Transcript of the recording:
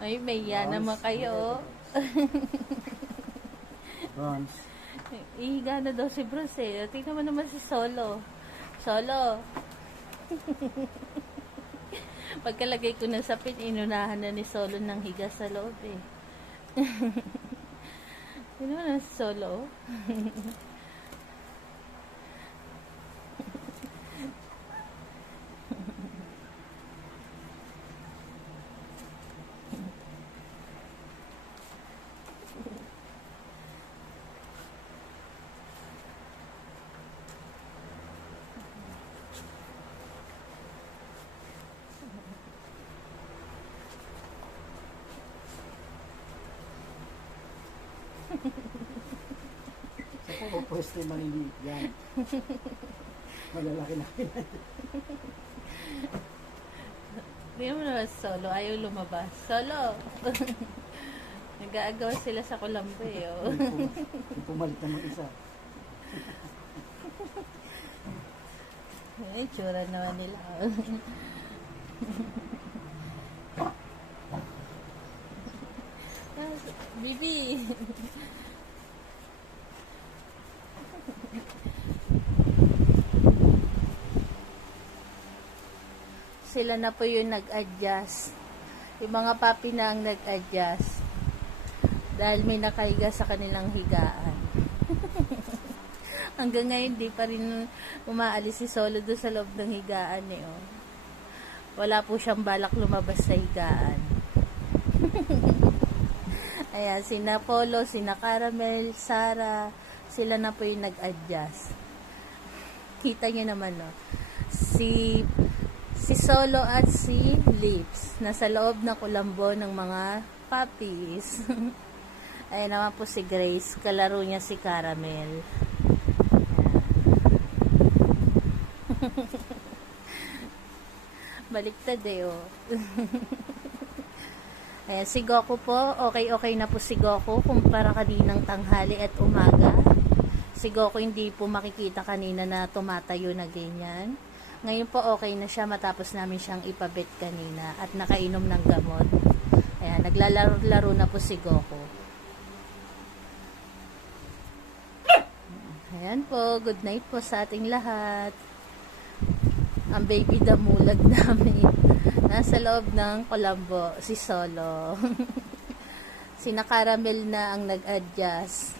Ay, may yan naman kayo. Bronze. Ihiga na daw si Bruce eh. Tingnan mo naman si Solo. Solo. Pagkalagay ko ng sapin, inunahan na ni Solo ng higa sa loob eh. Tingnan mo na si Solo. Sa po, pwesto manili yan. Malalaki na yan. Tingnan mo naman si Solo. Ayaw lumabas. Solo! Nag-aagaw sila sa Colombo eh. Oh. May pumalit naman isa. Ay, tsura naman nila. Bibi! Sila na po yung nag-adjust. Yung mga papi na ang nag-adjust. Dahil may nakahiga sa kanilang higaan. Hanggang ngayon, di pa rin umaalis si Solo doon sa loob ng higaan eh. Oh. Wala po siyang balak lumabas sa higaan. Ayan, sina Polo, sina Caramel, Sarah, sila na po yung nag-adjust. Kita nyo naman, no? Si Solo at si Lips, nasa loob ng kulambo ng mga puppies. Ayan naman po si Grace, kalaro niya si Caramel. Baliktad eh, oh. Ayan, si Goku po, okay na po si Goku kumpara kaninang tanghali at umaga. Si Goku hindi po makikita kanina na tumatayo na ganyan. Ngayon po okay na siya matapos namin siyang ipabit kanina at nakainom ng gamot. Ayan, naglalaro-laro na po si Goku. Ayan po, good night po sa ating lahat. Ang baby damulag namin. Nasa loob ng Colombo, si Solo. Sina Caramel na ang nag-adjust.